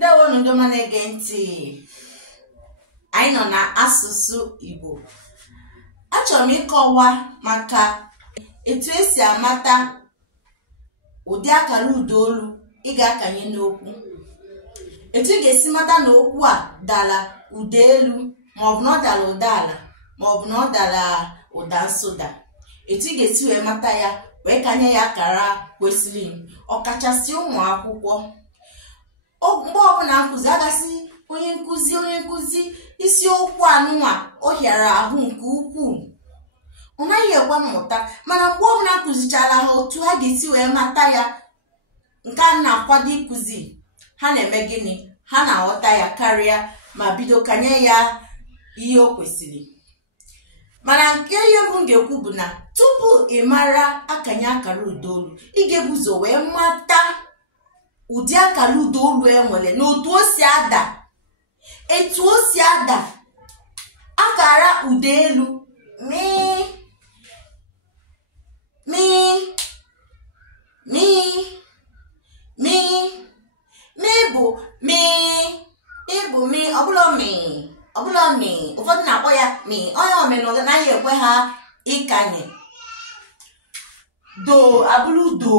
Ndewo ndị ọma na-ege ntị. Anyị nọ na asụsụ Igbo. Achọrọ m ịkọwa maka etu esi amata ụdị akara ụdaolu ị ga-akanye n'okwu. Etu ị ga-esi mata na okwu a dara ụda elu maọbụ na ọ dara ụda ala maọbụ na ọ dara ụda nsụda. Etu ị ga-esi wee mata ya wee kanye ya akara kwesịrị ọkachasị ụmụ akwụkwọ. Mgbe ọbụla nkụzi agasị onye nkụzi isiokwu anụnwa ọ hịara ahụ nke ukwuu, ọ naghị ekwe mmụta. Mana mgbe ọbụla nkụzichara ha otu ha ga-esi wee mata ya nke a na-akwado ịkụzi, ha na-eme gịnị? Ha na-aghọta ya karịa ma bido kanye ya ihe o kwesịrị. Mana nke ihe mbụ m ga-ekwu bụ na tupu ị mara akanye akara ụdaolu, ị ga-ebuzo wee mata ụdị akara ụdaolu enwere na otu o si ada. Etu o si ada akara ụda elu mi bụ mi, ọbụla mi, ụfọdụ na-akpọ ya mi. Onye omenala naghị ekwe ha ịkanye. Do abụrụ do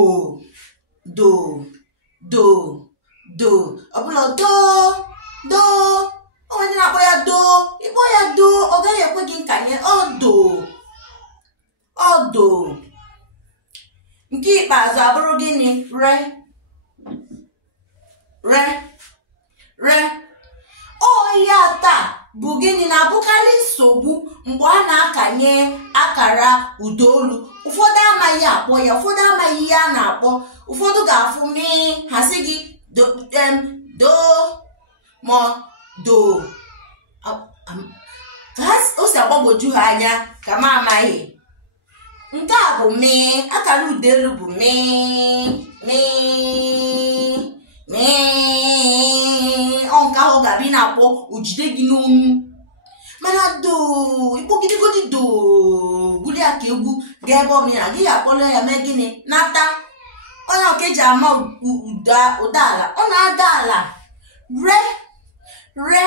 ọbụla do onye na-akpọ ya do, ịkpọ ya do ọ gaghị ekwe gị nkanye. Ọdo nke ikpeazụ abụrụ gịnị? Re ihe taa bụ gịnị na-abụkarị nsogbu mgbe a na-akanye akara ụdaolu. Ụfọdụ amaghị akpọ ya, ụfọdụ amaghị ihe a na-akpọ. Ụfọdụ ga-afụ mi ha sị gị do ma do, ka o si agbagwoju ha anya ka m amaghị. Nke a bụ mi, akara ụdaolu bụ mi. Ọ nke ahụ ga-abịa na-akpọ ojide gị n'onu. Mana do ikpogidegodi do gụrụ ya ka egwu ga ebe ọbụla gị akpọrọ ya mee gịnị? Nata. Onye ọka eji ama ụda ala, ọ na-ada ala. Re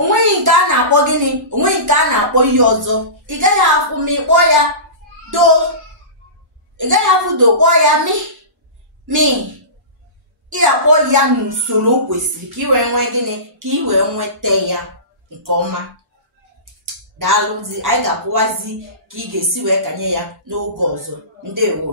onweghị nke a na-akpọ gịnị? Onweghị nke a na-akpọ ihe ọzọ. Ị gaghị afụ ma ịkpọ ya do, ị gaghị afụ do kpọọ ya mi. Ị ga-akpọ ya n'usoro o kwesịrị ka ị wee nwee gịnị? Ka ị wee nweta ya nke ọma. Daalụzi, anyị ga-akpọwazi ka ị ga-esi wee kanye ya n'oge ọzọ. Ndewo.